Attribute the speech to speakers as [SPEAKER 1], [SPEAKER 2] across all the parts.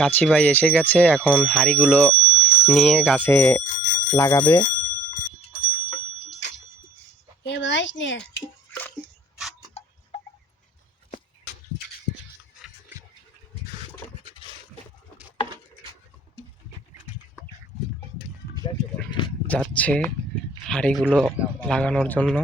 [SPEAKER 1] গাছি ভাই এসে গেছে এখন হাড়িগুলো নিয়ে গাছে লাগাবে। যাচ্ছে হাঁড়িগুলো লাগানোর জন্য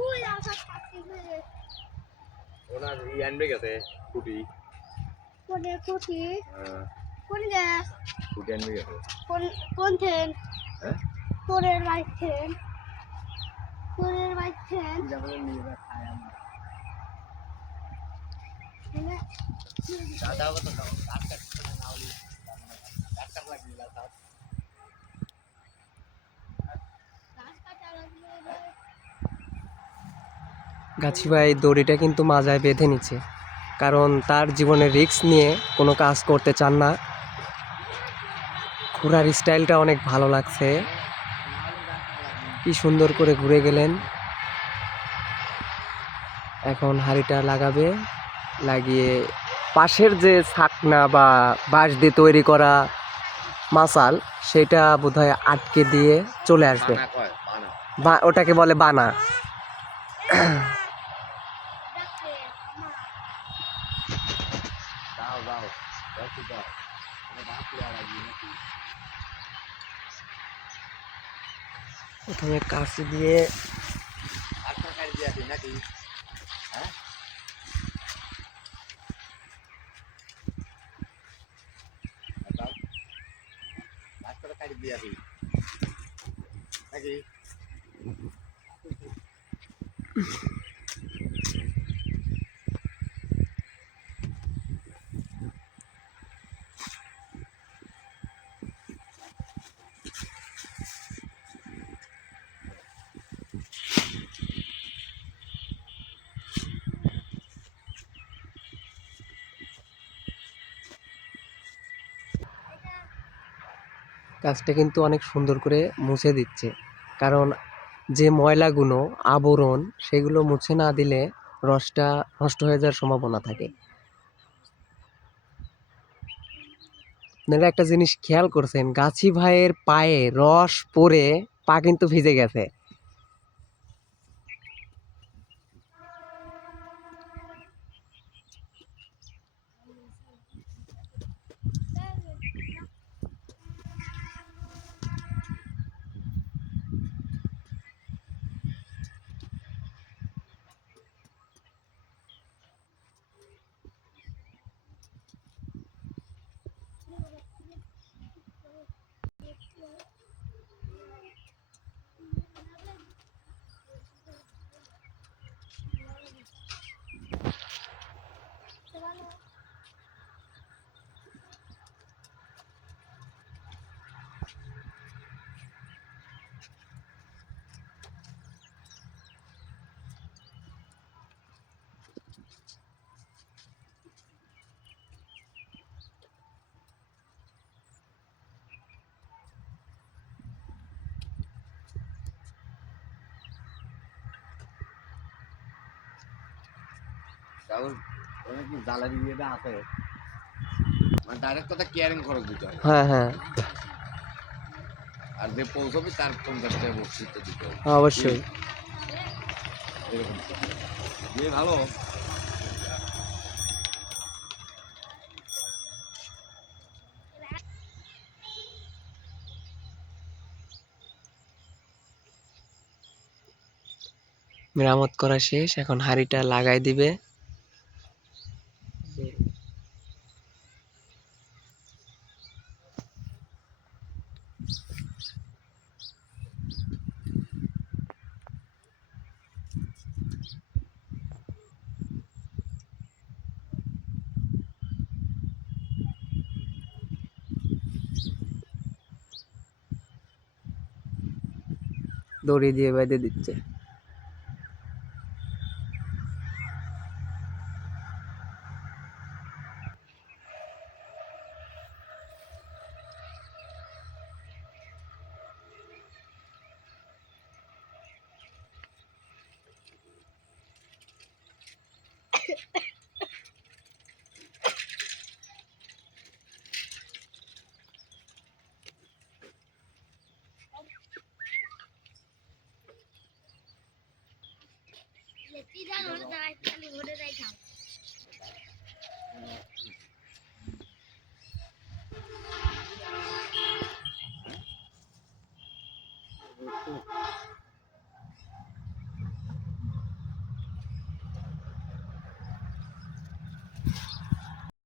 [SPEAKER 2] উই আমার পাখি হয়ে
[SPEAKER 3] ওনার এই হ্যান্ডব্রেক আছে স্কুটি
[SPEAKER 2] কোনে কুটি?
[SPEAKER 3] হ্যাঁ।
[SPEAKER 2] কোন গে
[SPEAKER 3] স্কুটি হ্যান্ডব্রেক আছে
[SPEAKER 2] কোন কোন ট্রেন
[SPEAKER 3] হ্যাঁ?
[SPEAKER 2] বাইক বাইক ট্রেন
[SPEAKER 3] দাদা কত দাও ডাক্তার না হলে ডাক্তার লাগবে দাদা
[SPEAKER 1] গাছি ভাই দড়িটা কিন্তু মাজায় বেঁধে নিচ্ছে। কারণ তার জীবনে রিস্ক নিয়ে কোনো কাজ করতে চান না। ঘোরার স্টাইলটা অনেক ভালো লাগছে। কি সুন্দর করে ঘুরে গেলেন। এখন হাঁড়িটা লাগাবে লাগিয়ে পাশের যে ছাকনা বা বাঁশ দিয়ে তৈরি করা মাসাল সেটা বোধহয় আটকে দিয়ে চলে আসবে। বা ওটাকে বলে বানা
[SPEAKER 3] দাও দাও দাও দাও আমি বাপ লাগবে নাকি
[SPEAKER 1] প্রথমে কাঁচি দিয়ে
[SPEAKER 3] নাকি
[SPEAKER 1] কাজটা কিন্তু অনেক সুন্দর করে মুছে দিচ্ছে। কারণ যে ময়লাগুলো, আবরণ, সেগুলো মুছে না দিলে রসটা নষ্ট হয়ে যাওয়ার সম্ভাবনা থাকে। আপনারা একটা জিনিস খেয়াল করছেন, গাছি ভাইয়ের পায়ে রস পরে পা কিন্তু ভিজে গেছে।
[SPEAKER 3] কারণ ওখানে জ্বালানি ইয়েটা আছে? মানে ডাইরেক্ট কথা কেয়ারিং খরচ দিতে হয়
[SPEAKER 1] হ্যাঁ হ্যাঁ।
[SPEAKER 3] আর যে পৌঁছবে তার পঞ্চাশ টাকা বক্সিতে দিতে হবে।
[SPEAKER 1] অবশ্যই।
[SPEAKER 3] এরকম দিয়ে ভালো।
[SPEAKER 1] মেরামত করা শেষ। এখন হাড়িটা লাগাই দিবে। দড়ি দিয়ে বেঁধে দিচ্ছে।
[SPEAKER 2] লেতি জানো দাঁড়াই খালি ঘুরে খাম